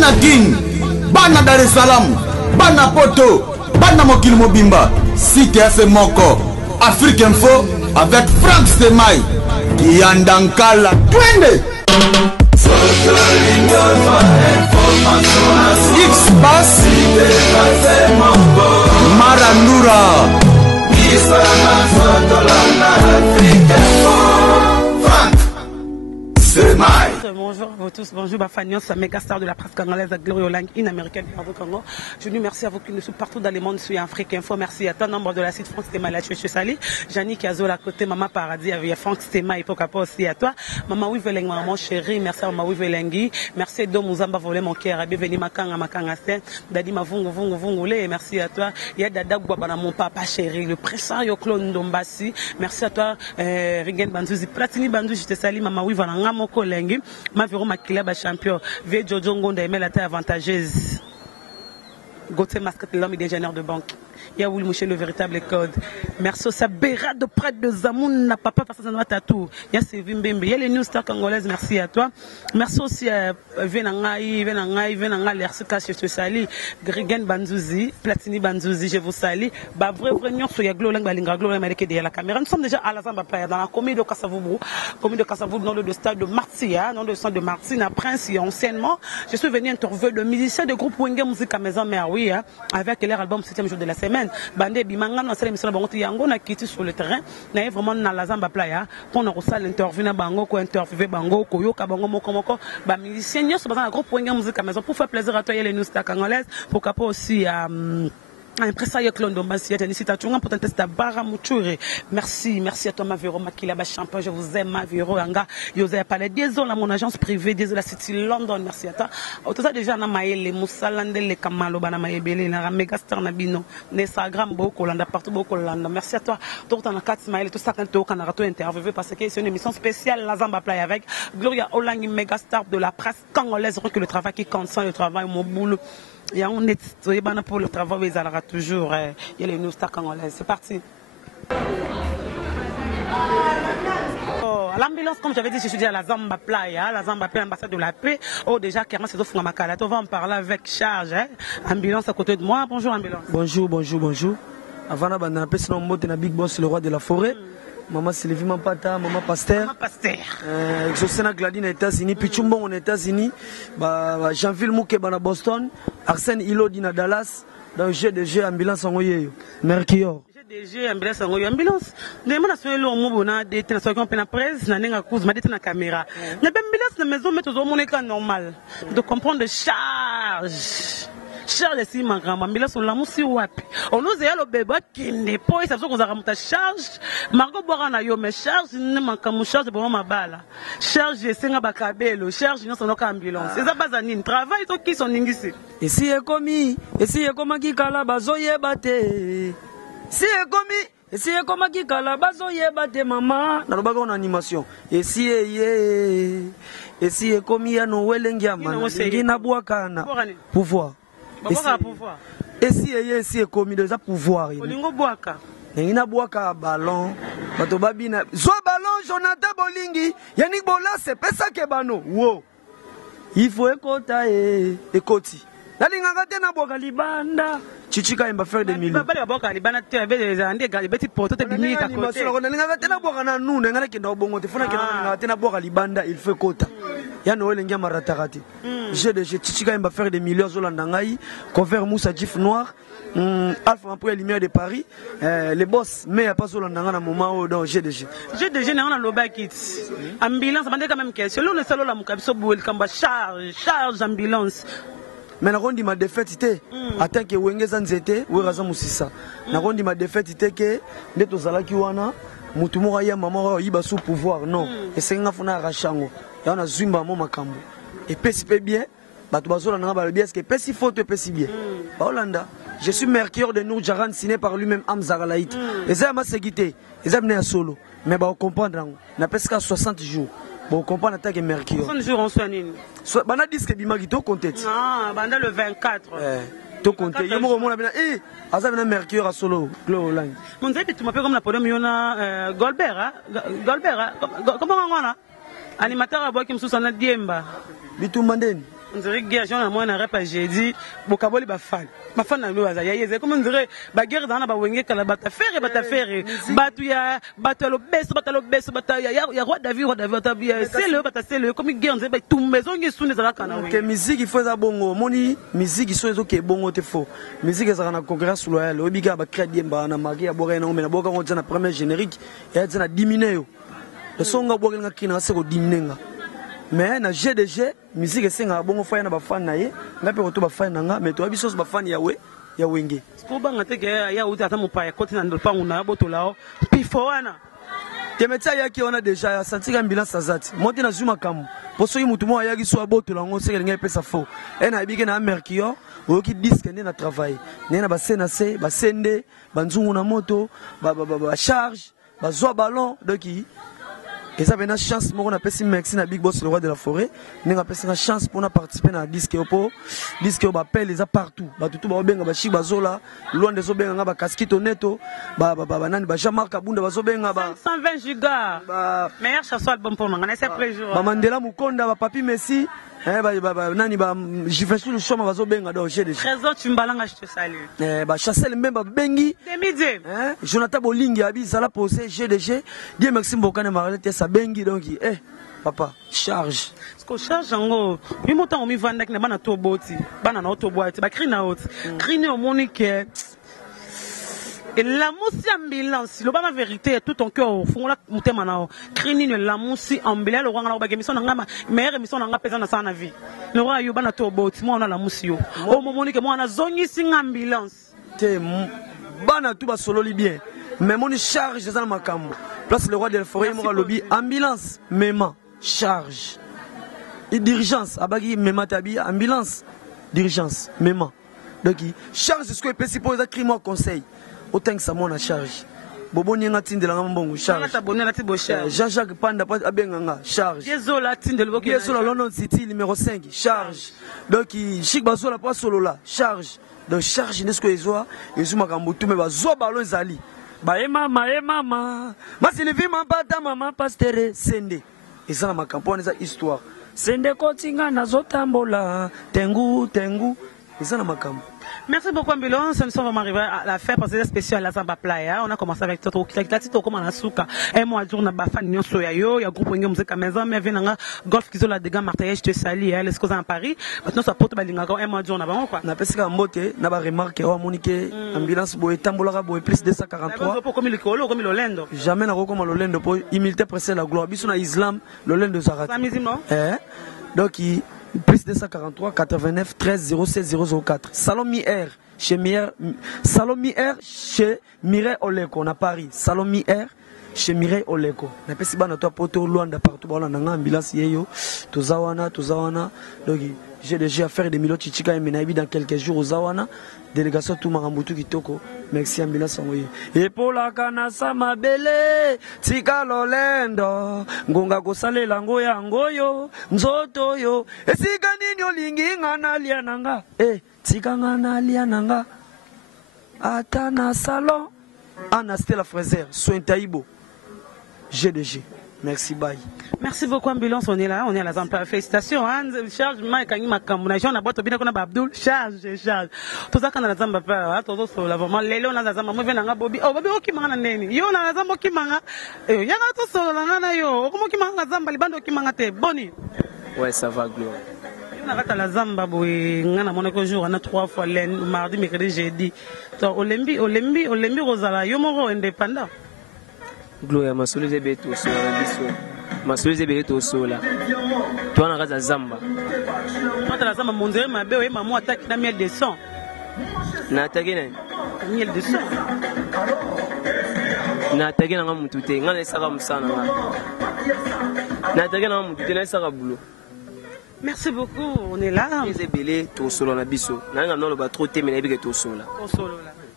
bana King, bana Dar es Salaam, bana Poto, bana Mokili Mobimba, Site FM Moko, Afrique Info avec Frank Stemai, Yandankala, twende. X-Bass, Marandura. Bonjour vous tous, bonjour Bafanios, méga-star de la presse congolaise, Gloria Olang, une américaine au Congo. Je dis merci à vous qui nous sont partout dans le monde sur Afrique Info. Merci à toi, nombre de la site France Stéma, la Tchoué Sali, Jannick Azola à côté, Maman Paradis, avec Franck Stéma, il faut qu'à pas aussi à toi. Maman Wiveleng, maman chérie, merci à Maman Wivelengi, merci Dom Mouzamba volé mon cœur, bienvenue Makanga Sen, Dadi Mavungu Vungu Vungule, merci à toi. Il y a Dada Guabana, mon papa chéri, le pressant Yoklon Dombassi, merci à toi, Rigen Bandouzi, Platini Bandouzi, je te salue, Maman Wivelanga, mon collègue. Ma Viro Makilaba champion, V. Jojo Ngonda aimait la taille avantageuse. Gauthier Mascotte, l'homme ingénieur de banque. Yaoul Mouché, le véritable code. Merci au Sabera de près de Zamoun, n'a pas passé dans tatou. Y'a Sévim Bembe, y'a les news stars congolaises, merci à toi. Merci aussi à Venangaï, l'Ersika, je te salue. Grigen Bandouzi, Platini Bandouzi, je vous salue. Bah, vrai, sur Yaglo, Balinga, Glo, Amérique derrière la caméra. Nous sommes déjà à la Zamba Playa, dans la commune de Kassavoubou, dans le stade de Martia, dans le centre de Martine, à Prince, et anciennement. Je suis venu interviewer le musicien de groupe Wenge Musique à Maison Mère, oui, avec leur album 7e jour de la semaine. Bandé Bimanga, nous avons émission de Yango, on a quitté sur le terrain. Nous avons vraiment dans la Zamba Playa pour nous reçoit l'interview na bango, ko interviewer bango, koyo ka bango moko moko. Ba musicien nyos dans un groupe Wenge Musique à Maison pour faire plaisir à toi et les news stars congolaises. Pourquoi pas aussi à impressa Yoklon Dombassi, pour tester Bara Mouture. Merci à toi, ma Viro Makilaba champion. Je vous aime, ma Viro Anga. Yosé Palais, désolé à mon agence privée, désolé à City London, merci à toi. Tout ça déjà, les Moussalande, les Kamalo, Banamaïbele, la mégastar Nabino, Instagram, beaucoup, Landa, partout, beaucoup, Landa. Merci à toi. Tout en 4 smiles, tout ça, quand tu as interviewé, parce que c'est une émission spéciale, la Zamba Play avec Gloria Olang, une mégastar de la presse congolaise, que le travail qui compte, le travail, mon boulot. Il y a un net pour le travail, ils aura toujours. Il y a les news stars congolaises. C'est parti. À l'ambulance, comme j'avais dit, je suis dit à la Zamba Playa, ambassade de la paix. Oh, déjà, Kerma, c'est au fond Makala. On va en parler avec Charge. Ambulance à côté de moi. Bonjour, ambulance. Bonjour. Avant la paix, sinon, on a Big Boss, le roi de la forêt. Maman Sylvie Mampata, maman Pasteur. Exocena Gladine aux États-Unis, Pichumbon aux États-Unis, Jean-Ville Mouké à Boston, Arsène Ilodi à Dallas, dans GDG ambulance en Oyeyo. Mercure. GDG ambulance en Oyeyo. Ambulance. Nous avons fait le mot de tension pour la presse, nous avons cause ma détenue caméra. Nous avons ambulance dans la maison, mais tout le monde est normal. De comprendre de charge. Charge si ma grand ambulance on la musi wapi on nous a le bébé qui n'est pas ça veut qu'on a ramené charge Margot boira na yo mais charge ne manque mon charge pour ma balle charge c'est un bakabelo charge non son ambulance c'est ça bazanine travail to qui sont ningisi et si est commis qui kala bazoye bate si est commis et si est comme qui kala bazoye bate maman na lobaga en animation et si est commis ya no welengia mana ngina bwakana pouvoir. Et si commis déjà pouvoir. Olingo boaka. Il a boaka ballon. Bato babina. Zo ballon Jonathan Bolingi. Yannick Bola c'est pas ça que bano. Wow. Il faut écouter écouter. La linga tena boka libanda. Chichika imba faire des millions. Baba boka libanda tu avais des andé galibeti poto te bimi ka côté. La linga tena boka na nu ngana kenda bongo te fona kenda tena boka libanda il faut écouter. Ya no elengia maratakati. J'ai Chichika imba faire des millions zolandangai, couvert Moussa Gif noir. Alpha après lumière de Paris, les boss mais y a pas zolandanga na moment où dans GDG na loba kit. Ambulance bande quand même question. Lo le salo la mukabiso bouel kamba charge ambulance. Mais nakondi ma défaite ité attends que wengeza nzete weraza musisa nakondi ma défaite ité que ndeto zalaki wana mutu moko ya mama yiba sous pouvoir non et c'est ngafuna rashango ya na zwimba mo makambo et pesi pe bien bato bazola na ba bien est-ce que pesi faute pesi bien ba Hollanda je suis Mercure de Nour Jaran signé par lui-même Hamza Laït et ça m'a séquité et ça mené à solo mais ba comprendre na presque 60 jours. Bon, comprendre attaque Mercure. 60 jours en soigne. Bana disque bimagi to compter. Ah, banda le 24. To compter. Yemo mona bina asa bina Mercure à solo, Glo Line. Mon zébi tu m'appelles comme la podium yona Golbert, Golbert. Comment on a animateur à bois qui me sous sana Diemba. Bitu Manden. On dirait guerre, j'en ai moins un rap, j'ai dit, Bokaboli ba fan. Ma fan n'a pas eu comme on dirait, ba guerre dans la wenge kala bata faire, batu ya, batu lo best, ya roi David, c'est le, comme guerre, on dirait, tout maison, il sonne dans la canne. Que musique, il faut ça bongo, moni, musique, il faut que bongo te faux. Musique, ça a concurrence loyale, obiga ba crédit, ba na magi, ya boga na omena, boga on tient la première générique, et elle tient à diminuer. Le son ga boga na kina, c'est ko diminuer. Mais na GDG musique esenga bongo faya na bafana na ye ngape ko to bafana nga mais to biso bafana yawe ya wenge ko banga te ke ya uta ta mopaya koti na ndopangu na botolao pifo wana temetia yaki ona déjà ya senti ka ambulance azati moti na zuma kamu poso yi mutu mo ya ki so botola ngo sekele ngai pesa fo ena bike na mercure oki disque ndi na travail nena ba senase ba sende banzungu na moto ba charge ba zo ballon donc et ça une chance moi on appelle si merci na Big Boss le roi de la forêt on appelle ça une chance pour participer à disque opo disque on appelle les partout ba tout ba benga ba chi bazola loin des obenga ba casquito neto ba nani ba Jean-Marc Abunda bazobenga ba 120 gigas meilleur chanson album pour moi on essaie après jour ba Mandela Mukonda ba Papi Messi nani ba Jifesu le choma bazobenga do j'ai déjà Trésor Tumbalanga je te salue ba Chassel même ba bengi Demidje Jonathan Bolingi abi sala posé GDG Dieu merci Mbokane Marlete sa bengi donc papa charge parce que charge ngo mi montant mi vanda que na bana to boti bana na to boîte ba crina haute crine au monique et la moussi ambulance le ba vérité tout ton cœur au fond la mutema na crine la moussi ambulance le rwanga ba mission na ngama meilleure mission na ngapeza na sana vie le roi yo bana to boti mo na la moussi yo au monique mo na zongi sing ambulance te bana tout ba solo li bien mais mon charge dans ma cambo place le roi de la forêt mo lobby ambulance mema charge et d'urgence abagi mema tabi ambulance d'urgence mema donc charge ce que peut supposer crime conseil autant que ça mon charge bobo nyenga tindela ngambongo charge Jean-Jacques Panda abenganga charge Jezola tindela Jezola London City numéro 5 charge donc chic bazola pas solo là charge donc charge n'est-ce que ezoa ezuma kambutu me bazo ballon zali ba mama masilivi mapata mama pastere sende eza na makampone eza histoire sende kotinga nazotambola tengu eza na makambo. Merci beaucoup Ambulance, nous sommes vraiment arrivés à la fête parce que c'est spécial à Zamba Playa. On a commencé avec toi comme on a souka. Et moi jour na bafa nyon soyayo, il y a groupe ngé musique à maison mais venanga golf kizo la dégâts Marseillais je te salue les causes en Paris. Maintenant ça porte balinga et moi jour na ba quoi. Na pesika mbote na ba remarque wa monique Ambulance boy tambolaka boy plus 243. Comme le colo comme le lendo. Jamais na comme le lendo pour humilité presser la gloire. Biso na islam le lendo zarat. Donc plus 243 89 13 06 004 Salomi R chez Mireille Oleko na Paris. Salomi R chez Mireille Oleko na pesi bana toi poto Luanda partout bana na ambulance yeyo tozawana donc j'ai déjà affaire de Milo Chichika et Menabi dans quelques jours aux Zawana délégation tout Marambutu Kitoko merci ambulance envoyé et pour la kanasa mabele tika lolendo ngonga kosalela ngoya ngoyo nzoto yo esika nini olingi ngana liananga tika ngana liananga atana salon Anna Stella Fraser soin Taïbo GDG. Merci, bye. Merci beaucoup, Ambulance. On est là, on est à la Zampa. Félicitations. Charge, Mike, on a boîte, on a Abdul. Charge. Tout ça, quand on a la Zampa, tout ça, là, vraiment, les lots, on a la Zampa, on a Bobby. Oh, Bobby, ok, manga, neni. Yo, on a la Zampa, ok, manga. Yo, y'en a tout ça, là, yo. Comment qui manga la Zampa, les bandes, ok, manga, te. Boni. Ouais, ça va, Gloire. On a la Zamba, boy. On a mon jour, on a 3 fois lundi, mardi, mercredi, jeudi. Olembi, Rosala, yo, moro, indépendant. Gloria masolize beto sola biso masolize beto sola toi na kaza zamba mata la zamba monzere mabe o maman attaque na miel de sang na attaque na miel de sang na attaque na mutu te ngana saka musana na attaque na mutu te na saka bulo. Merci beaucoup, on est là. Les belé to solo na biso na ngana lo ba trop te mais na bi to sola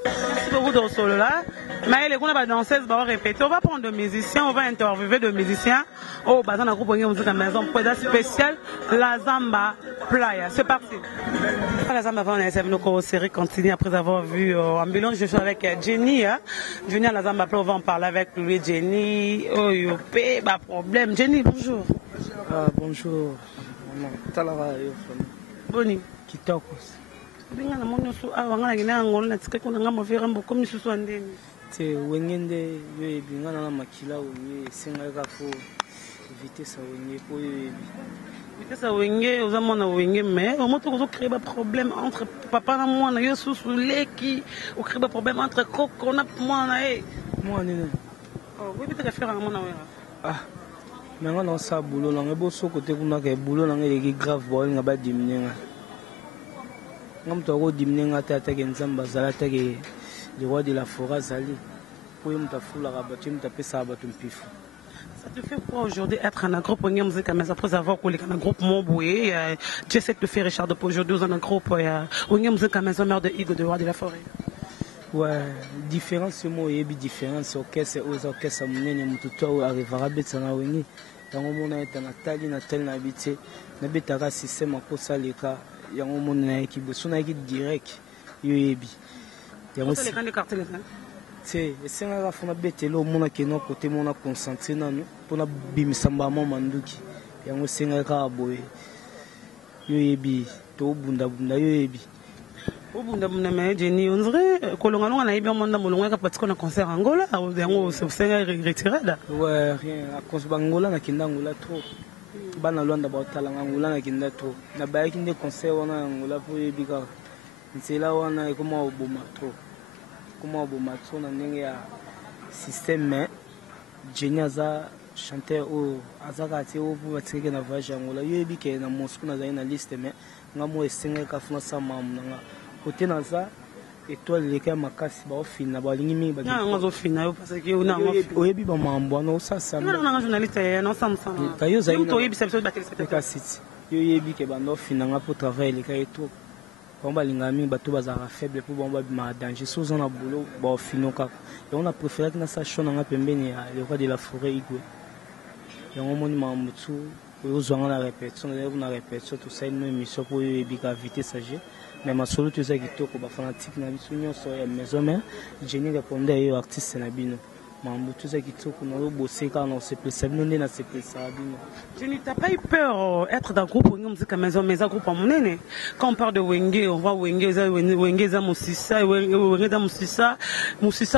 merci beaucoup de solo là. Mais on va danser, on va répéter, on va prendre des musiciens, on va interviewer des musiciens. Oh, bah dans la groupe on musique à la maison, pour spécial la Zamba Playa. C'est parti. La Zamba on essaie nos séries continue après avoir vu Ambulance. Je suis avec Jenny. Jenny à la Zamba Playa, on va en parler avec lui. Jenny, oh yopé, pas problème. Jenny, bonjour. Bonjour. boni kitoko binga na monyo so awa ngana kina ngolo na tsika kuna ngama vera mboko misusu andeni te wengende yo ebi ngana na makila wenye singa ka fo vitesse wenye po yo ebi vitesse wenge ozamona wenge mais au moto ko créer ba problème entre papa na mwana yo susu leki o créer ba problème entre koko na mwana mwana ne oh oui peut-être faire mwana wera ah mais ngana sa boulot na ngebo so côté kuna ke boulot na ngeli grave bo nga ba diminuer ngam to go diminuer ngata ta ke nzamba zala ta ke le roi de la forêt zali pour me tafula rabattu me taper ça abattu mpifo. Ça te fait quoi aujourd'hui être en un groupe musique mais après avoir collé un groupe Momboué tu sais que te faire Richard de aujourd'hui dans un groupe musique maison mère de Hugo de roi de la forêt. Ouais, différence moi yebi différence orchestre aux orchestres munene mututo arrivera betana wengi yango mona eta natali na bité na betaka système akosa leka yango mona na équipe sona équipe direct yo yebi yango c'est les cartels c'est esenga ka fona betelo mona keno côté mona concentrer nanu pona bimisamba manduki yango senga ka boye yo yebi to bunda yo yebi obunda mais Jenny on dirait kolonga longa na ibia monda molonga ka patiko na concert Angola yango c'est retirada ouais rien à cause bangola na kinda Angola trop bana Luanda ba talanga Angola na kinda trop na ba kinde concert wana Angola po yebika ntela wana ekoma oboma trop na ndenge ya système mais Jenny aza chanteur o azaka ti o bu batsike na voyage Angola yebike na Moscou na zaina liste mais ngamo esenga ka funa sa mamu nga côté naza étoile leka makasi ba ofina ba lingi mi ba na ngazo fina yo parce que una oyebi ba mambo no sa sa na journaliste no samsana kayo zaina to yebi sabso ba téléspectateur city yo yebi ke ba no fina nga pour travailler leka eto ba lingami ba to bazara faible pour ba ma danger so zona boulot ba ofino ka et on a préféré que na sa shona nga pembeni ya le roi de la forêt igwe yango moni mambo tu ozwanga na répétition na répétition tout ça une émission pour ebika vite sage mais ma solo tu sais kitoko ba fanatique na biso nyonso ya maison mère Jenny répondait yo artiste na bino mambo tu sais kitoko na bosser quand on se place bino na se place bino. Jenny, t'as pas eu peur être dans le groupe musique maison mais un groupe monene quand on parle de Wenge on voit Wenge za Musisa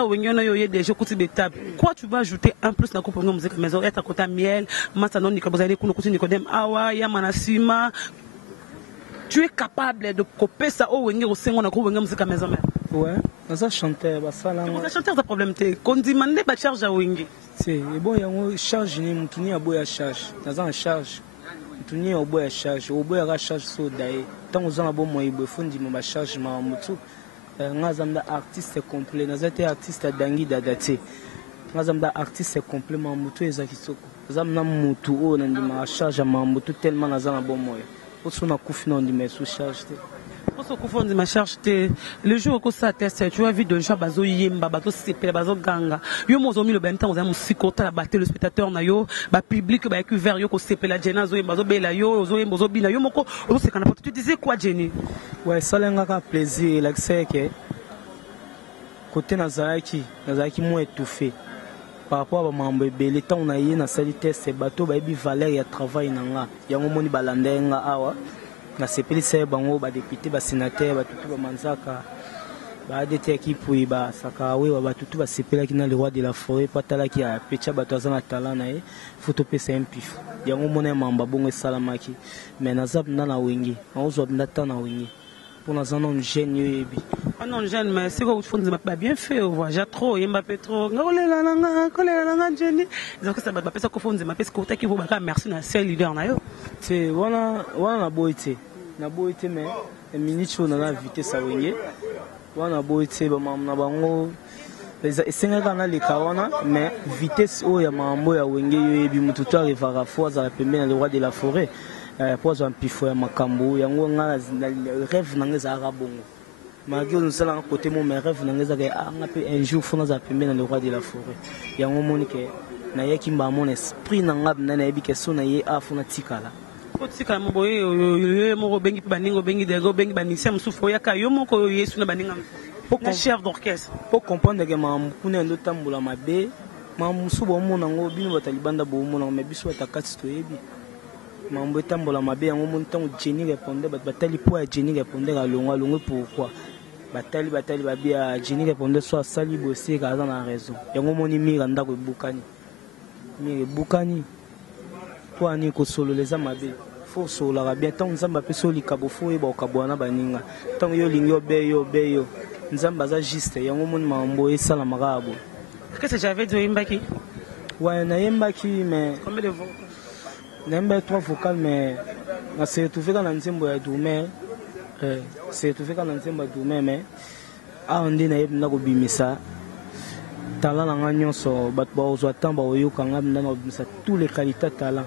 Wenge na yo déjà côté de table quoi tu vas ajouter un plus dans le groupe musique maison être à côté miel masano ni kabozali kuno kuti Nikodem awa ya manasima tu es capable de copier ça au Wenge au sengo na groupe musique maison mère. Ouais, ça chanteur ba sala. Ça chanteur ça problème te qu'on demande ba charge à Wenge. C'est bon yango charge ni mutuni aboya charge. Naza en charge. Mutuni aboya charge, oboya ga charge so dai. Tant ozana bo mo ibo fundi mo ba charge ma mutu. Ngazamda artiste complet, nazate artiste dangi dadate. Ngazamda artiste complet ma mutu ezakisoko. Zamna mutu o na ndima charge ma mutu tellement nazana bo moyo. Osuna kufina ndima sous charge te. Le jour où ça teste, tu as vu de gens bazo yemba, bazo sepe, bazo ganga. Yo mozo mi le ben temps, oza musiko, ta battre le spectateur na yo, ba public ba couvert yo ko sepe la Jenna zo bazo bela yo, zo yembo zo bina yo moko, ozo se kana. Tu disais quoi Jenny? Ouais, ça lenga ka plaisir, l'accès que côté nazaki mo étouffé. Par rapport à mambo ebele temps on a yé na sali test bateau ba bi valeur ya travail nanga. Yango moni balandenga awa. Na sepeli sa bango ba député ba sénateur ba tutu ba manzaka ba DT équipe ba sakawe ba tutu ba sepela kina le roi de la forêt patala ki a pecha bato azana talent na ye photo pesa impif yango mona mamba bongo salamaki mais nazab na wengi ozo ndata na wengi pour nazana un jeune yebi non jeune mais c'est quoi vous fondez pas bien fait voyage trop yemba petro ngolela nanga Jenny donc ça ba pesa ko fondé ma pesa ko taki vous ba merci na seul leader na yo c'est wana na boité mais minute on a vitesse à wengi wana boité ba mamna bango esenga kana le kawana mais vitesse o ya mambo ya wengi yebi mututo arrivera fois za pembeni le roi de la forêt pour un pifo ya makambo yango ngala rêve nangeza arabongo malgré nous sommes à côté mon rêve nangeza ka un jour fona za pembeni le roi de la forêt yango monike na yeki mba mon esprit nangab na na ebike so na ye afuna tikala otika mo boye yo mo bengi baningo bengi de go bengi banisia msufo ya ka yo moko yesu na baninga pour chef d'orchestre pour comprendre que mam kuna ndo tambula mabe mam musubo mo nango bino batalibanda bo mo na mebiso atakati to yebi mambo etambola mabe yango moni ntango Jenny répondait batali po ya Jenny répondait alongo pourquoi batali babi ya Jenny répondait so asali bosi kaza na raison yango moni mira ndako ebukani po ani kosolola eza mabe fo sololaka bien ntango nzambe apesi yo likabo fo oyeba okabwana na baninga ntango yo olingi obeyo nzambe aza juste yango moni mambo esalamaka ya boye. Qu'est-ce que j'avais dit oyembaki? Ouais, nayembaki mais Combien de voix? nayemba 3 vocales mais na se retrouvé dans nzembo ya Doumé se retrouvé dans nzembo ya Doumé mais a nde nayebi ndako bimisa talent na nga nyonso bato bazwa temps baoyoka nga ndako bimisa tous les qualités talent.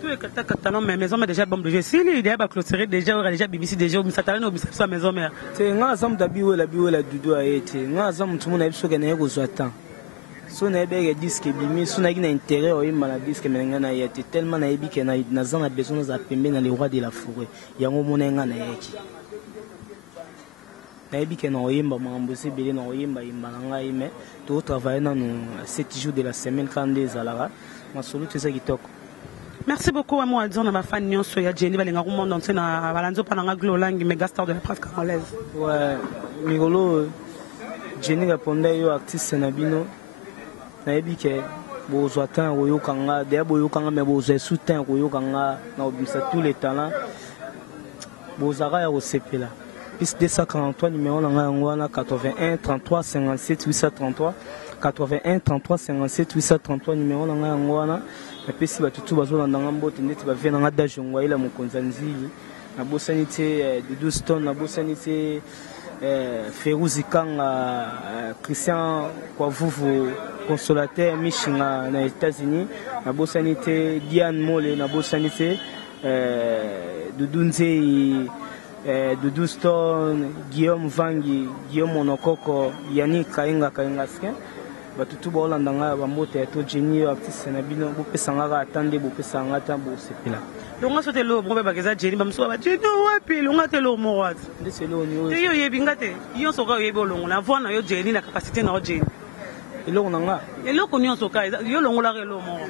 Tous les talents, mais maison mère déjà bon de jeu. Si l'idée va clôturer déjà, on a déjà BBC déjà, on s'attend au sa maison mère. C'est nga zam dabiwe la dudu a été. Nga zam tout le monde a besoin de kozwa temps. So na ebe disque bimi, so na gina intérêt o yima na disque menga na yete tellement na ebi ke na zan a besoin za pembe na les rois de la forêt. Yango mona nga na yeki. Na ebi ke na oyimba mambo se belé na oyimba imba nga ime. To travailler dans 7 jours de la semaine quand des alara. Ma solo tout ça qui toque. Merci beaucoup à moi, John, à ma fan Nyonso, ya Jenny, Balinga, Roumond, on sait, à Valanzo, Pananga, Glolang, méga star de la presse congolaise. Ouais, Migolo, Jenny répondait yo artiste Nabino. Naebi ke bozwa temps koyokanga, d'ailleurs boyokanga mais bozwa soutien koyokanga na obimisa tous les talents. Bozara ya osepela. Plus 243 numéro na ngwana 81 33 57 833 81 33 57 833 numéro na ngwana. Na pesi batutu bazolanda ngambote ndeti bavie na ngada jongwa ila mokonza nzili na bosani te Dudu Stone na bosani te Ferouzi Kanga Christian Kwavuvu consolateur Mishinga na États-Unis na bosani te Diane Mole na bosani te Dudu Nzei Dudu Stone Guillaume Vangi Guillaume Monokoko Yannick Kainga Sken batutu baolanda nga bambote ya to Jenny artiste na bino bopesanga ka atande bopesanga ta bosepela longa sote lo mo ba keza Jenny bamso ba Jenny wapi longa te lo mo wat ndese lo ni yo yebi ngate yo soka yebi olongo na vona yo Jenny na capacité na Jenny eloko nanga eloko nyonso ka yo longo la lo mo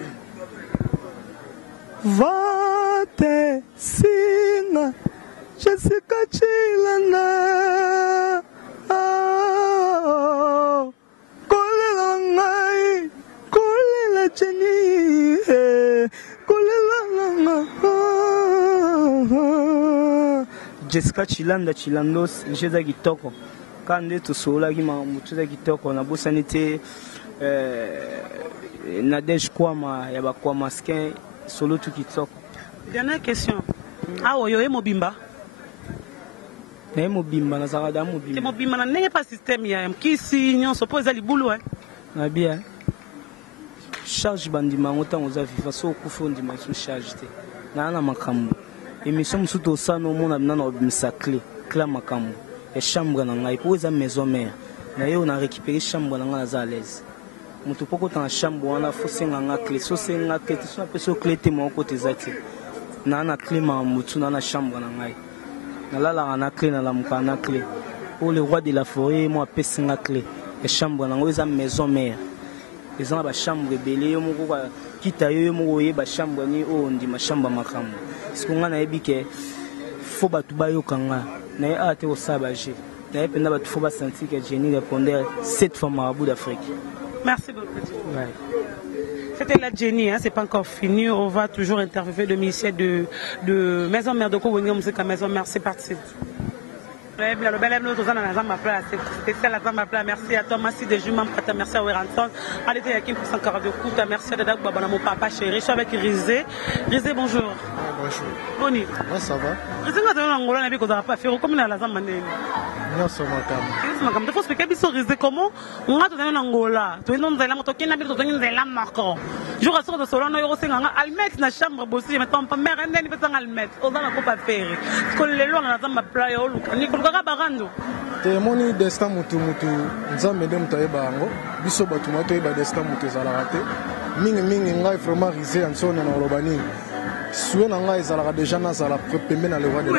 vate singa Jessica Chilana Jenny, Jessica Chilandos, Jeza Gitoko. Quand tu sola qui m'a montré Gitoko, on a beau sanité, Nadej Kwama, Yaba Kwama Skin, solo tout Gitoko. Dernière question. Ah, oui, yo Mobimba. Mobimba, Nazarada Mobimba. Mobimba n'est pas système, il y a un qui signe, on s'oppose à l'Iboulou. Ah bien. Charge bandima autant aux avis face au coup de ma charge na makambo émission musuto sana omona bina na obimisa clé makambo et chambre na ngai pour eza maison mère na yo na récupérer chambre na nga za à l'aise mutu poko ta chambre wana fo senga nga clé so senga clé so na peso clé te mon côté zati na clé ma mutu na chambre na ngai na la na clé na la muka na clé pour le roi de la forêt moi pesinga clé et chambre na ngo eza maison mère. Les gens ont chambre belé, quitte à eux, ils chambre ni oh on dit ma chambre makambo. Ce qu'on a dit que faut battre bayo kanga, n'a hâte au sabager. N'a pas n'a faut pas sentir que Jenny répondait 7 fois marabout d'Afrique. Merci beaucoup. Ouais. C'était la Jenny, hein, c'est pas encore fini. On va toujours interviewer le ministère de Maison Mère de Kouwenga Musique à Maison Mère. C'est parti. Le bel aime tous la zamba plat, c'est la zamba plat. Merci à toi, merci de Jumam Kata, merci à Weranson. Allez, il y a qui pour 100 de coup. Merci à Dadak Babana, mon papa chéri. Je suis avec Rizé. Rizé, bonjour. Bonjour. Boni. Ouais, ça va. Rizé, on a un Angola, on a vu qu'on n'a pas fait. Comment on a la zamba né? Non, c'est ma cam. C'est ma cam. Il faut expliquer bien Rizé comment on a tout un Angola. Tu es non zélam, tu es nabi, tu es zélam marquant. Je rassure de cela, on a eu aussi un almet na chambre bossi. Maintenant, pas mère, on a fait un almet. On a la coupe à faire. Parce que les lois, on a la zamba plat et au look. Témoigner destin mutu nzambe de mutayeba yango biso batu matoyeba destin mutu ezalaka te mingi ngai vraiment risé en sona na olobani suwe na ngai ezalaka déjà nazala pembe na lewa de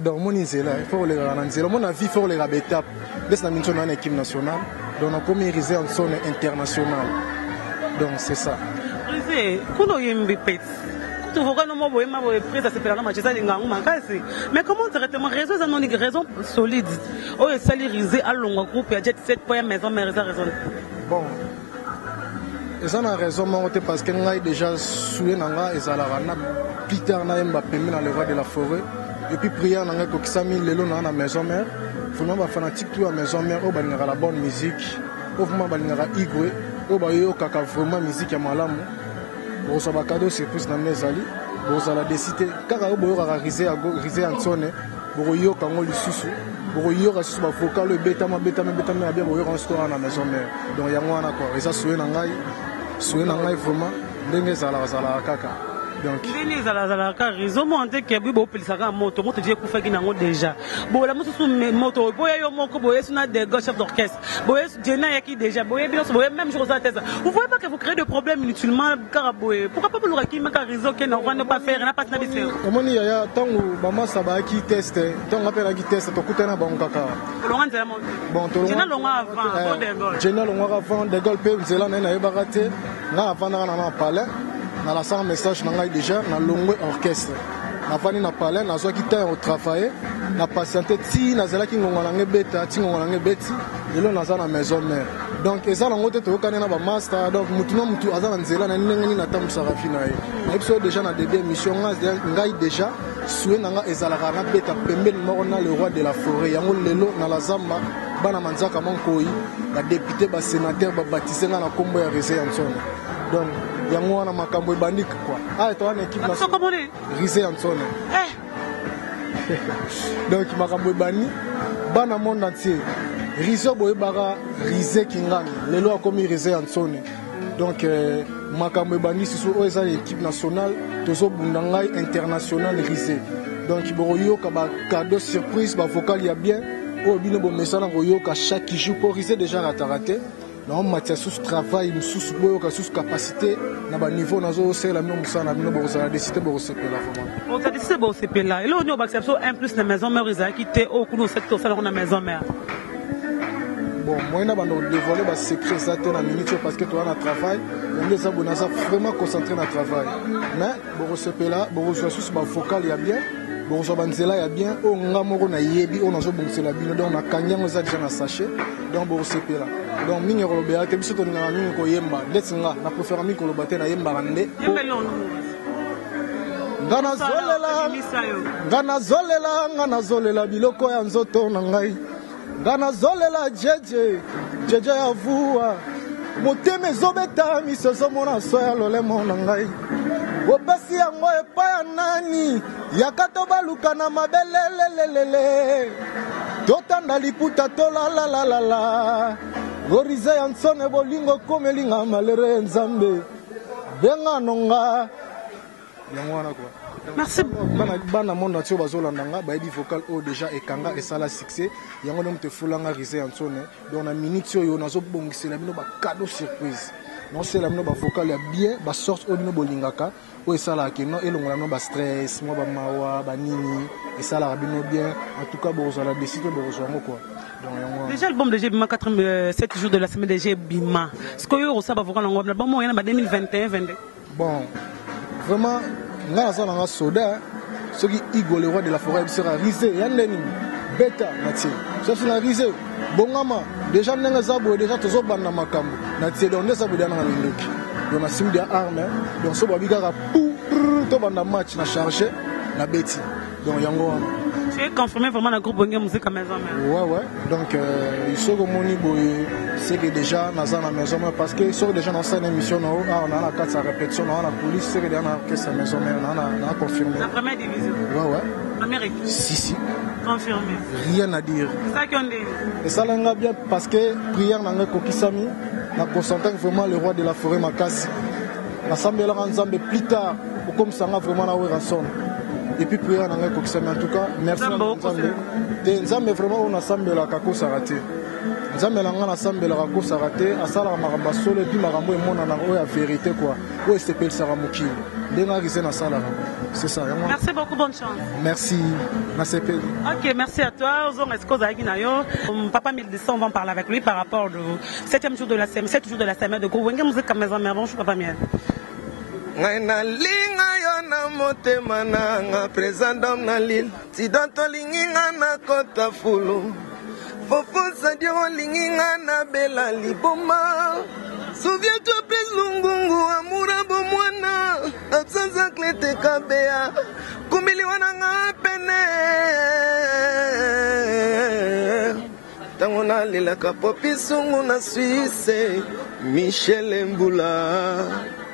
donc moni nzela il faut les rana nzela mon avis faut les rabétape desna minso na équipe nationale donc on a commis risé en zone internationale donc c'est ça. Risé, kuno yembi pet. Tu vois que nous avons pris à ce plan, mais comment directement raison, c'est une raison solide. Oh, et salarisé à long groupe, il y a 7 points maison, mais raison. Bon. Et ça a raison, parce que nous avons déjà souillé, et ça a plus tard, nous avons permis dans le roi de la forêt. Et puis, prière, nous avons mis les lots dans la maison mère. Vraiment, nous fanatique tout à la maison mère, nous avons la bonne musique, nous avons la igwe, nous avons vraiment musique à malam. Nous avons un cadeau surprise dans les alliés. Nous avons décidé, car nous avons risé en zone, nous avons eu le susu. Nous avons un vocal, le bêta, nous avons un score dans la maison mère. Donc, il y a un accord. Et ça, c'est vraiment, nous avons kaka. Donc, les alazalaka raison monter que bi bo pelisaka moto je kufa ki nango déjà bo la moto moto boya yo moko boya suna des chefs d'orchestre boya jena yaki déjà boya bien boya même chose à tête vous voyez pas que vous créez des problèmes inutilement car boya pourquoi pas vous qui maka raison que on va ne pas faire na pas na biso comment il y a tant maman ça va qui teste tant appelle qui teste to kutana ba ngaka longa nzela moto bon to jena longa avant de gol jena longa avant de gol pe nzela na yeba raté na avant na palais. Dans la salle message déjà dans l'ongwe orchestre na fani na palais na zo kita au travailler na patienter ti na zela ki ngongona ngebeta ti ngongona ngebeti lelo na za na maison mère donc eza na ngote to kana na ba master donc mutu azana nzela na ndenge na tamu sarafina ye na episode déjà na début émission ngai déjà soué nanga ezala kana beta pembeni moko na le roi de la forêt yango lelo na la zamba bana manzaka mankoi ba député ba sénateur ba baptisé na kombo ya Risé Anson donc yango wana makambo ebandika quoi ah to wana équipe nationale Risé Anson donc makambo ebani bana monde entier Risé boyebaka Risé Kingani lelo akomi Risé Anson donc makambo ebani siso o eza équipe nationale tozo bundangai international Risé donc boroyoka ba cadeau surprise ba vocal ya bien o bino bo mesana royoka chaque jour pour Risé déjà raté non matière sous travail sous boyoka sous capacité na ba niveau nazo sela mino musana mino bozala décider bosepela vraiment on t'a décidé bosepela et là on a accepté un plus la maison mère Risé qui était au cours secteur ça la maison mère bon moi na bando dévoiler ba secret ça te na minute parce que toi na travail on les abonnés ça vraiment concentré na travail mais bosepela bozwa sous ba vocal ya bien bozwa banzela ya bien o ngamoko na yebi on nazo bonsela bino donc na kanyango za déjà na sachet donc bosepela donc mingi kolobela te biso to na mingi koyemba ndetinga na préfère mingi kolobate na yemba rande ngana zolela biloko ya nzoto na ngai ngana zolela jeje ya vuwa motema ezobeta miso ezomona so ya lolemo na ngai opesi yango epai ya nani yaka tobaluka na mabelelelelele totanda liputa tolalalala Risé Anson e bolingo komelinga malere nzambe benga nonga yango wana quoi merci bana monde entier bazolanda nga bayedi vocal o déjà ekanga esala succès yango donc te fulanga Risé Anson donc na minute oyo nazobongisela bino ba cadeau surprise non c'est la bino ba vocal ya bien ba sorte o bino bolingaka o esala ke non elongola bino ba stress mo ba mawa ba nini esala bino bien en tout cas bozala décider bozwango quoi. Déjà l'album de Bima 7 jours de la semaine de Bima. Ce que vous savez voir l'album l'album il y en a 2021 22. Bon vraiment là ça on a soda ce qui Igor le roi de la forêt sera Risé yandeni beta natie ça c'est la Risé bongama déjà nanga zabo déjà tozo banda makambo natie donc ça veut dire na lindoki donc na sim dia arme donc so babika pour to banda match na charger na beti donc yango tu es confirmé vraiment la groupe Bonge Musique à maison mère. Ouais donc il faut que moni boy c'est que déjà dans la maison mère parce que sont déjà dans cette émission on a la carte sa répétition on a la police c'est que dans la maison mère on a confirmé la première division. Ouais Amérique. Si confirmé rien à dire c'est ça qu'on dit et ça l'a bien parce que prière n'a kokisami na concentré vraiment le roi de la forêt makasi l'assemblée la nzambe plus tard comme ça vraiment na ranson. Et puis prière dans en tout cas merci nzambe vraiment on assemble la kako sarate nzambe la ngana assemble la kako sarate asala maramba solo et puis marambo et mona na la vérité quoi où s'appelle saramuki denga Risé na sala c'est ça merci beaucoup bonne chance merci na CP ok merci à toi ozong escoza akinayo papa 1200 on va en parler avec lui par rapport au 7e jour de la semaine 7 jours de la semaine de Bonge Musique à maison mère bonjour papa miel ngai na linga yo na motema nanga président na lile tidan tolingi nga na kota fulu fofosa dio olingi nga na bela liboma souviens-toi plus lungungu amura bomwana absanza klete kabea kumbili wana nga pene tango nalelaka popi sungu na Suisse Michel Mbula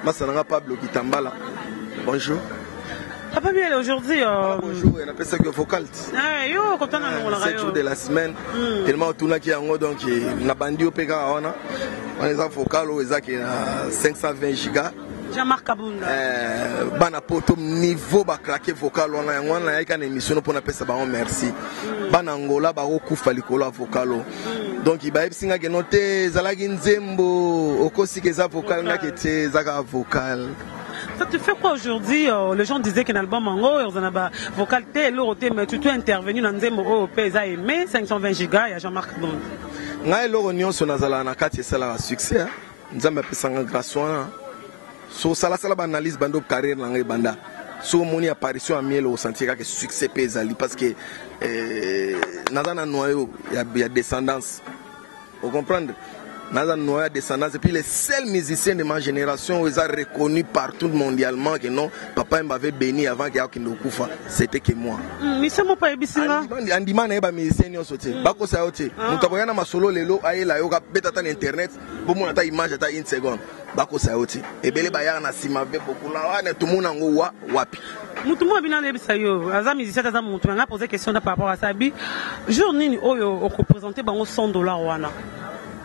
Masananga Pablo Kitambala. Bonjour. Papa Biel, aujourd'hui... Bonjour, on appelle ça que vocal. Yo, quand on a 7 jours de la semaine, tellement tout qui en donc on a bandi au PK, on est en vocal, on est 520 gigas. Jean-Marc Kabunda. Bana poto niveau ba craquer vocal on a une émission pour appeler ça merci. Bana Angola ba okufa likolo vocal. Donc il va singa que noter zalagi nzembo okosi ke za vocal na kete zaka vocal. Ça te fait quoi aujourd'hui? Les gens disaient qu'un album en haut, ils en avaient vocal tel, mais tu es intervenu dans Nzembo au PSA aimé 520 gigas, il y a Jean-Marc Kabunda. Ngai loro nyonso nazala na kati sala succès. Nzambe pesanga grâce wana. So sala ba analyse bando carrière na ngai banda. So moni apparition à miel au sentir que succès pesali parce que nazana noyau il y a descendance. Vous comprenez? Nazana noyau descendance et puis les seuls musiciens de ma génération ils ont reconnu partout mondialement que non papa m'avait béni avant qu'il y ait Kindokufa, c'était que moi. Mais c'est mon père bisinga. Andima na ba musicien nyonso te. Bako sa yote. Mutakoya na masolo lelo ayela yo ka beta ta internet, bomo na ta image ta 1 seconde. Bako saoti ebele bayana na sima be beaucoup là wana tout monde ngo wapi mutu mo bina lebisa yo aza musicien aza mutu nga poser question par rapport à ça bi jour nini oyo représenter bango $100 wana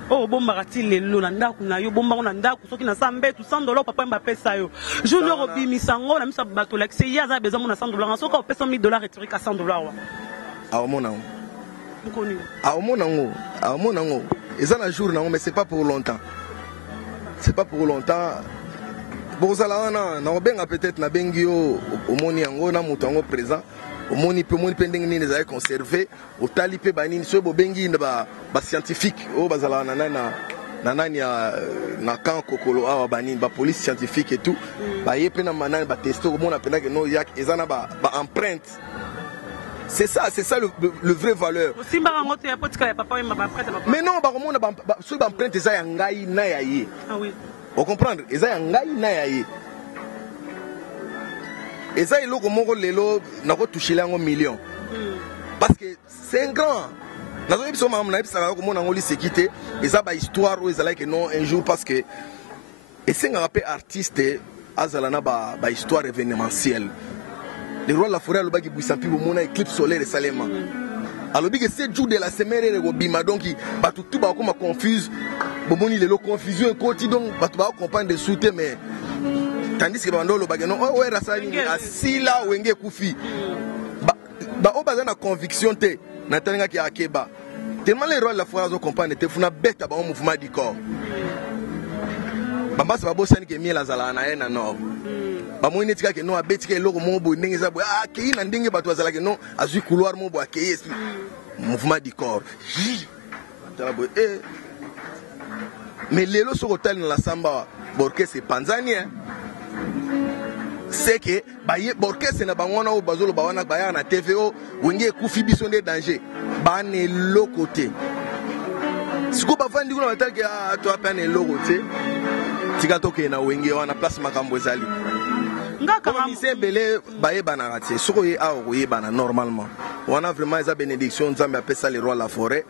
oh bomba kati lelo na ndaku na yo bomba na ndaku soki na sambe tout $100 papa mba pesa yo jour no robimisa ngo na misa bato la c'est yaza besoin na $100 soka pesa $1000 retourner ka $100 wa aomona ngo mukoni aomona ngo eza na jour na ngo mais c'est pas pour longtemps. C'est pas pour longtemps. Bon, ça là, on a peut-être na bengio au moni ango na mutango présent. Au moni pending ni les a conservé. Au talipé bani so bo bengi ba scientifique. Au bazala na na kan kokolo awa bani ba police scientifique et tout. Ba yepe na manane ba testo au moni apena que no yak ezana ba empreinte. C'est ça le vrai valeur. Mais non, sur l'empreinte, ils ont ngai na yaye. Ah oui. Vous comprenez? Ils ont ngai na yaye. Ils ont le mot lelo n'a pas touché là 1 million. Parce que c'est un grand. Nous avons besoin de savoir comment on a quitté. Ils ont une histoire où ils ont que non un jour parce que et c'est un rappel artiste azalana ba histoire événementielle. Le roi de la forêt, le Bouissampi, mon éclipse solaire et Salema. Alors, que 7 jours de la semaine, il donc tout va comme confuse. Bon, il est confusion, donc, va comprendre des soutiens, mais tandis que Bando, le bagano, oh, ouais, Rassani, assis là, où est Koufi. Au bazar, la conviction, Nathalie qui a Akeba. Tellement les rois de la forêt, ils comprennent, ils font une bête à un mouvement du corps. Bamba, c'est pas beau, c'est que miel à Zalana, et non. Bamo inetika ke no abetika eloko mobo ndenge za ah ke ina ndenge bato azala ke no azui couloir mobo akeye mouvement du corps mais lelo so hotel na la samba borke c'est panzania c'est que baye borke c'est na bangona o bazolo bawana baya na TVO wenge kufi biso nde danger bane lo côté siko bafandi kuna bataki to apane lo côté tika toke na wenge wana place makambo ezali comme c'est belé baye banarati soko ye a oyebana normalement on a vraiment esa bénédiction nzambe appelle ça les rois de la forêt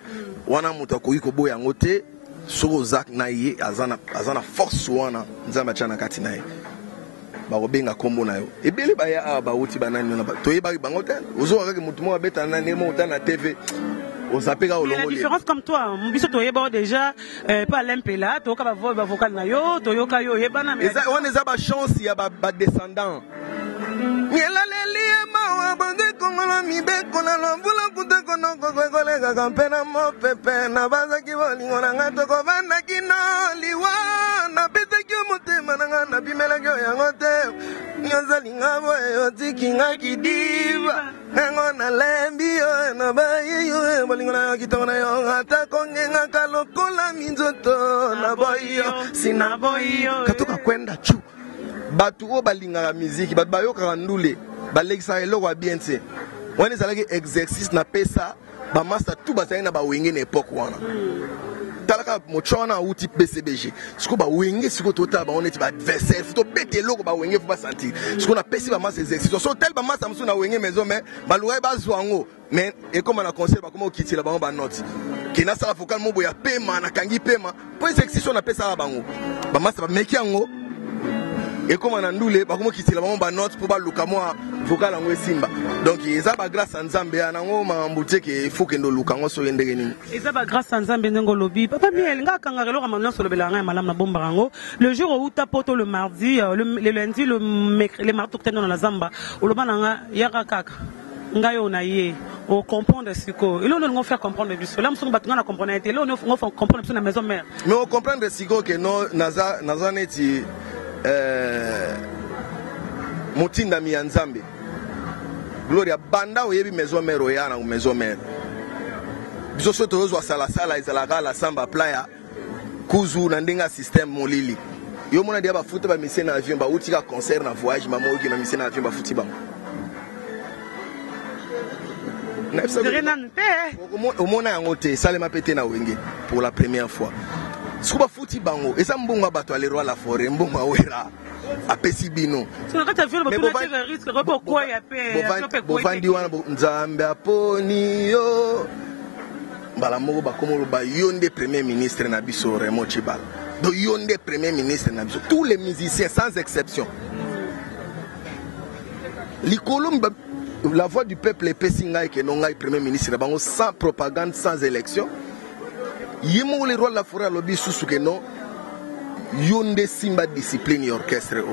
on a mutako yiko boya ngote soko zak na ye azana force wana nzambe chana kati na ye ba obenga kombo na yo ebele baye a ba uti banani na to yeba bangote ozo akake mutu mo abeta na nemo na TV. La différence comme toi, Mbiso Toyeba déjà pas l'impela, Toka va vocal na yo, Toyoka yo yebana mais on a ba chance il y a ba descendant. Miela leli ma bande kongola mi be kona lombula kuta kono kolega kampena mo pepe na baza ki bolingo na ngato ko banda kino liwa na bete ki motema na ngana bimela kyo yangote nyozali ngabo yo tikinga kidiva ngona lembi yo na bayi yo bolingo na kitona yo ata kongenga kalokola minzoto na boyo sina boyo katoka kwenda chu bato balinga la musique bato bayoka ndule balekisa eloko bien te wana ezalaki exercice na pesa bamasa tout bazali na bawenge na époque wana talaka mochona uti BCBG siko bawenge siko tota ba oneti ba adversaire fito bete eloko bawenge fo ba sentir siko na pesi bamasa exercice so tel bamasa musu na wenge maison mais baluwa bazwango mais et comme na conseil ba comment kitila bango ba note kina sala focal mo boya pema na kangi pema po exercice na pesa bango bamasa ba meki yango et comme on a ndule ba comment kitila bango ba note pour ba luka moi vocal yango esimba donc eza ba grâce à Nzambe anango mambuté ke il faut que ndo luka ngo so yendeke nini eza ba grâce à Nzambe ndenge lobi papa miel nga kanga lelo ramana so lobela nga malam na bomba rango le jour où ta poto le mardi le lundi le mercredi les mardi tokutana na Zamba oloba nga yaka kaka ngayo na ye o comprendre siko et là on faire comprendre du cela mso batunga na comprendre et là on faire comprendre sur la maison mère mais on comprendre siko que non naza neti motinda mi Nzambe Gloria banda oyebi maison mère oyana ou maison mère biso so tozo sala sala ezalaka la samba playa kuzu na ndenga système molili yo mona dia ba futa ba mission na avion ba utika concert na voyage mama oki na mission na avion ba futi ba au mona yango te salema pété na wenge pour la première fois sikuba futi bango eza mbongo bato alero la forêt mbongo awera apesi bino bovandi wana Nzambe aponi yo mbala moko bakomolo ba yonde premier ministre na biso Raymond Tshibala do yonde premier ministre na biso tous les musiciens sans exception likolom la voix du peuple epesi ngai ke nongai premier ministre na bango sans propagande sans élection yemo le roi la forêt lobi susu ke non yonde simba discipline orchestre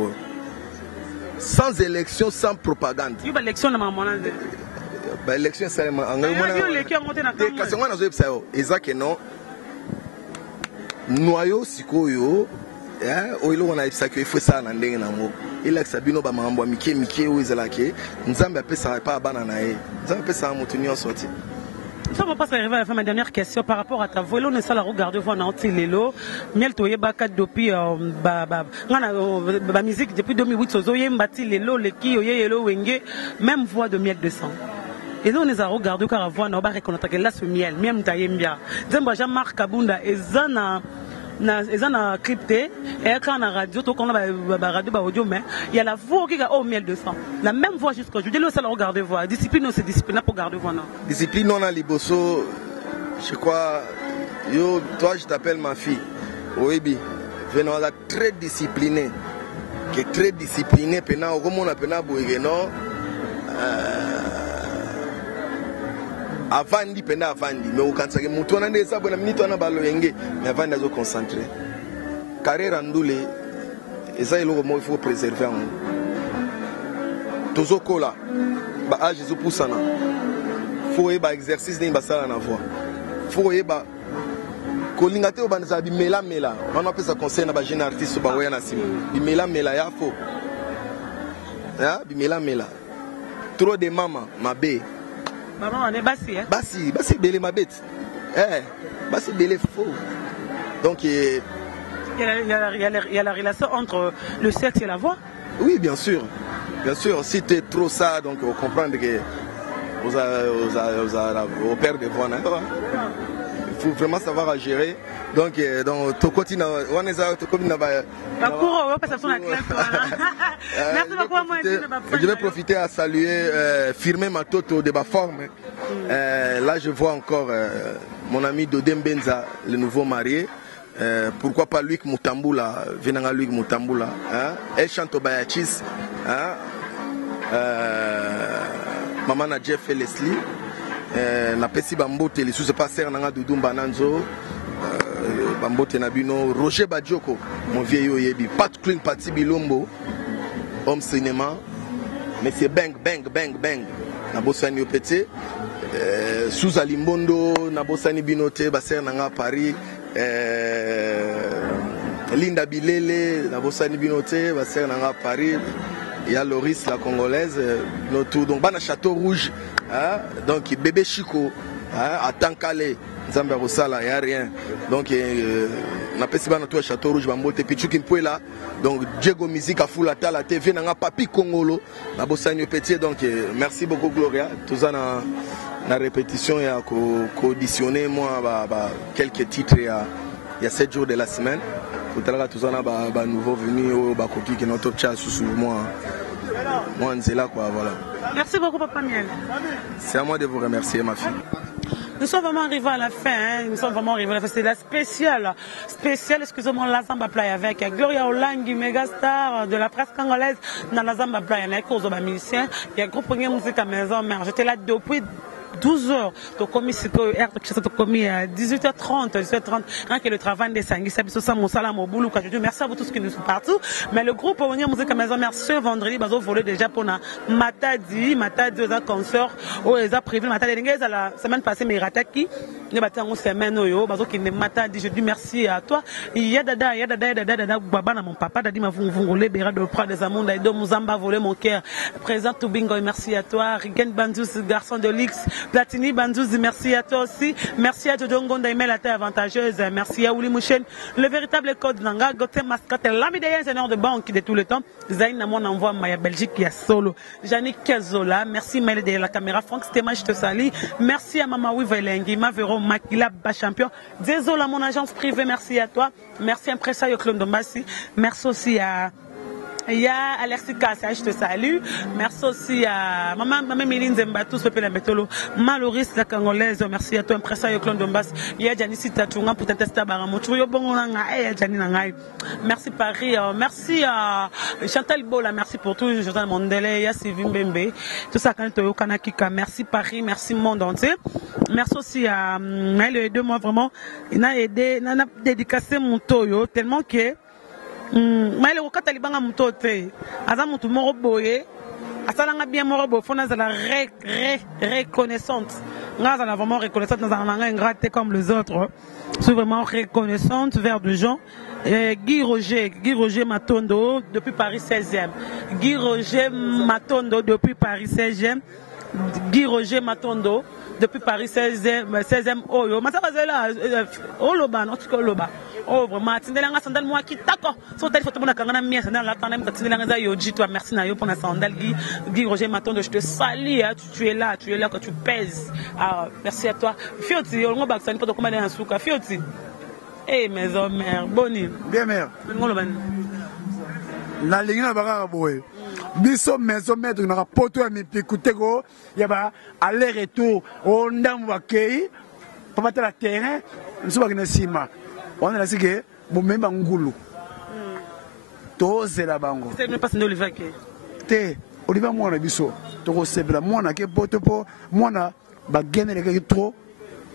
sans élection sans propagande yoba élection na mamona ba élection ça kasi ngwana zo epsa yo ezake non noyo sikoyo oilo wana epsa ke ifo ça na ndenge nango ila sabino ba mambo mike mike o ezalake Nzambe apesa pa bana na ye Nzambe apesa moto nyonso sorti. Ça va pas arriver à la fin. Ma dernière question par rapport à ta voix. Là, on est ça la regarder voir dans Tilelo. Miel toye baka depuis ba musique depuis 2008 sozoye mbati lelo leki oye yelo wenge même voix de Miel de sang. Et nous on les a regardé car voix na ba reconnaître que là ce miel même tayembia. Zemba Jean-Marc Kabunda ezana na crypté et quand na radio to qu'on ba radio ba audio mais il y a la voix qui a au Miel de sang. La même voix jusqu'au je dis là ça la regarder voir. Discipline c'est discipline pour garder voir non. Discipline non à liboso. Je crois yo toi je t'appelle ma fille. Oebi. Venons là très discipliné. Qui est très discipliné pena au comme on a pena boyé non. Avandi pena avandi mais ukanza ke mutu na ndeza bona minito na balo yenge mais avandi azo concentrer carrière ndule eza iloko mo il faut préserver en tozokola ba âge zo pusana faut eba exercice ni basala na voix faut eba kolinga te obanza bi mela on appelle ça conseil na ba jeune artiste ba waya na sim bi mela ya fo bi mela trop de mama mabe maman on est bassi hein bassi belé ma bête bassi belé faux donc il y a la relation entre le sexe et la voix. Oui bien sûr si tu es trop ça donc on comprend que au père de voix il faut vraiment savoir à gérer donc tu continues on est à tu continues je vais profiter à saluer firmer ma toto de ma forme là je vois encore mon ami Dodem Benza le nouveau marié pourquoi pas Luc Mutambula venanga Luc Mutambula elle chante au Bayachis maman na Jeff et Leslie na pesi bambote les sous pas ser nanga Doudou Bananzo bambote na bino Roger Badjoko mon vieil yebi Pat Clean Pati Bilombo homme cinéma mais c'est bang na bosani opete sous Alimbondo na bosani binote ba ser nanga Paris Linda Bilele na bosani binote ba ser nanga Paris. Il y a Loris la congolaise notre donc bana Château Rouge donc bébé Chico à Tankale Zambia Rosala, il n'y a rien. Donc, on a passé dans tout Château Rouge, Bambote, Pichu Kimpuela. Donc, Diego Musique a foulé la TV, on a Papi Congolo, la Bossaigne Petit. Donc, merci beaucoup, Gloria. Tout ça, la répétition, il y a co-auditionné, moi, quelques titres il y a 7 jours de la semaine. Tout à l'heure, tout ça, il y a nouveau venu au Bakoki qui est notre chat sous moi. Moi, c'est là, quoi, voilà. Merci beaucoup, Papa Miel. C'est à moi de vous remercier, ma fille. Nous sommes vraiment arrivés à la fin, hein. Nous sommes vraiment arrivés à la fin. C'est la spéciale, excusez-moi, la Zamba Play avec Gloria Olangi, méga star de la presse congolaise. Dans la Zamba Play, il y a un cause de musiciens, il y a un groupe de musique à maison mère. J'étais là depuis 12h, tu as commis à 18h30, 18h30, rien que le travail des Sangui, merci à vous tous qui nous sont partout. Mais le groupe Onia Musique à Maison Mère ce vendredi, ils ont volé déjà pour Matadi aux concert, où ils ont prévu Matadi. La semaine passée, mais Rataki, ils ont une semaine, qui ne Matadi. Je dis merci à toi. Il y a Dada, Baba, mon papa, Dadi m'a volé, Béra de Prades des Amondes, Aïdo Mouzamba volé mon cœur. Présent Toubingo, merci à toi. Rigen Bandous, garçon de l'X. Platini Bandouzi, merci à toi aussi. Merci à Jojo Ngonda, email à terre avantageuse. Merci à Ouli Mouchen, le véritable code Nanga, Gauthier Mascate, l'ami des ingénieurs de banque de tout le temps. Zayn Namon envoie Maya Belgique qui a solo. Jannick Kezola, merci Maël de la caméra. Franck Stéma, je te salue. Merci à Mama Wivelengi, Mavero Makila, bas champion. Désolé, mon agence privée, merci à toi. Merci à Impressa Yoklon Dombassi. Merci aussi à. Il y a Alexis Kassia, je te salue. Merci aussi à Maman Méline Zembatou, Sopela Metolo, Maloris la Congolaise, merci à toi, Impressa Yoklon Dombas. Il y a Janice Tatunga pour tester Baramotuyo Bongonanga, merci Paris, merci à Chantal Bola, merci pour tout, Jordan Mondele, il y a Sylvie Mbembe, tout ça quand tu es au Kanakika, merci Paris, merci monde entier. Merci aussi à Maël, aidez-moi vraiment, il a aidé, il a dédicacé mon toyo, tellement que mais le wakata libanga mutote aza mutu moko boye asalanga bien moko boye fona za la reconnaissante nga za la vraiment reconnaissante dans un ingrate comme les autres. Je suis vraiment reconnaissante vers des gens. Guy Roger Matondo depuis Paris 16e. Guy Roger Matondo depuis Paris 16e. Guy Roger Matondo depuis Paris 16e Oyo. Masakazela Oloba non Oloba. Oh vraiment tindela sandal moi qui tako. So tali photo na kangana mia sandal la tandem tindela za yoji toi merci na yo pour la sandal Guy Roger Matondo je te salue tu es là quand tu pèses. Ah merci à toi. Fioti on ba sani pour commander un souka Fioti. Eh maison mère boni. Bien mère. La ligne na baka boy. Biso maison mère na rapporto ya mipikuteko ya ba aller retour on ndam wa kei papa la terrain nso ba kina sima on a sike bo memba ngulu to zela bango c'est ne pas de Olivier te Olivier mwana biso to ko sebla mwana ke poto po mwana ba gene le trop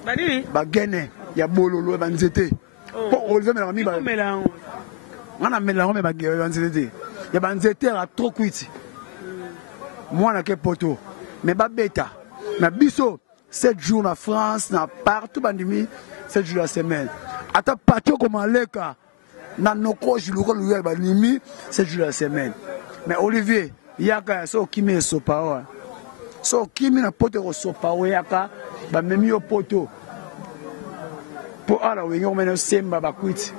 ba gene ya bololo ba nzete po Olivier mena mi ba ngana melango me ba nzete ya ba nzete a trop kuiti mwana ke poto mais ba beta na biso 7 jours na France na partout bandimi 7 jours la semaine ata patio comme aleka na noko jiluko luya bandimi 7 jours la semaine mais Olivier yaka so kimi sopa wa so kimi na poto ko sopa wa yaka ba memi yo poto po ala wenyo mena semba ba kwiti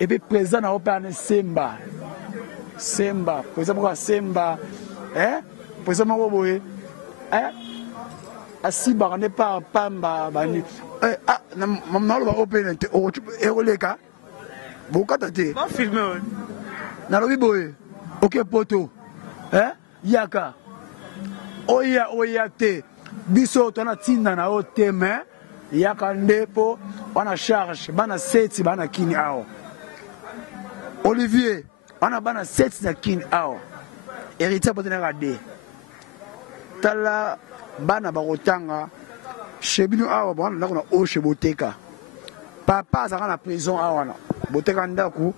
et puis présent na opane semba présent pour semba présent mo boye asi ba ne pas pamba bani na mamalo ba open te o leka bokata te bon filmer na lobi boye OK poto yaka oya te biso to na tinda na o teme yaka ndepo wana charge bana seti bana kini ao Olivier wana bana seti na kini ao héritier poto na de tala bana bakotanga shebino awa bana ndako na oshe boteka papa azaka na prison awa na boteka ndako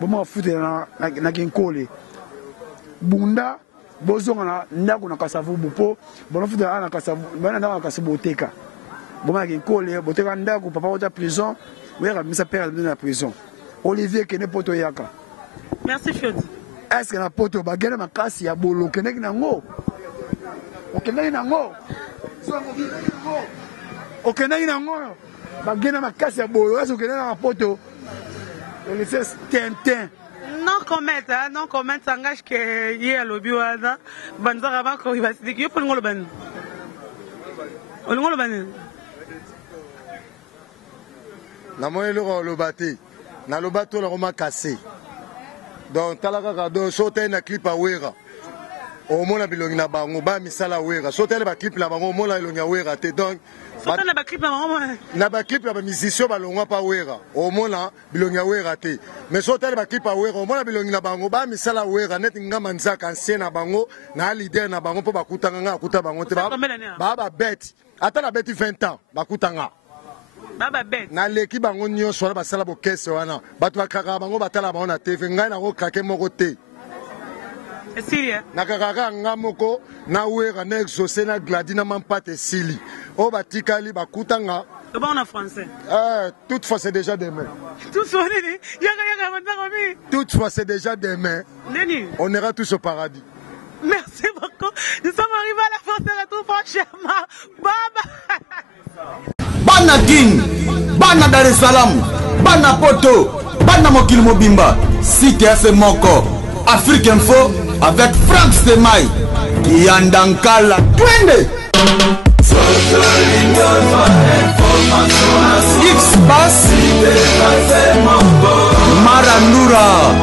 boma fute na kinkole bunda bozonga na ndako na kasavu bupo bona fute na kasavu bana ndako na kasavu boteka boma kinkole boteka ndako papa ota prison wera misa père na prison Olivier kene poto yaka merci Fioti est-ce que na poto bagene makasi ya bolo kene kinango okendaki nango okendaki nango bagena makasi ya bolo kasi okende na poto laisse Tintin. Non comment s'engage que y a lobby wana banzaka bako ibasiki yo polingolo ban olingolo ban na moyo lo lobate na lobato la roma cassé donc talaka kado sote na clip a wera o mona bilongi na bango ba misala wera sote le ba clip la bango mona bilongi a wera te donc sote na ba clip na bango na ba clip ya ba musicien ba longwa pa wera o mona bilongi a wera te mais sote le ba clip a wera o mona bilongi na bango ba misala wera net ngama nzaka ancien na bango na leader na bango po bakutanga nga akuta bango te ba bet ata na beti 20 ans bakutanga baba bet na leki bango nyonso wana basala bokese wana bato bakaka bango batala bango na tv ngai nango krake moko te esilia nakakaka nga moko na wera na exaucé na gladi na mampate esili oyo batikali bakutanga on en français. Toutefois, c'est déjà demain. Toutefois, c'est déjà demain. On ira tous au paradis. Merci beaucoup. Nous sommes arrivés à la fin de retour prochainement. Bye bye. Bana King, Bana Dar es Salaam, Bana Poto, Bana Mokil Mobimba, Site FM Moko, Afrique Info avec Frank Semaï, Kiandankala, Twende. X-Bass Marandura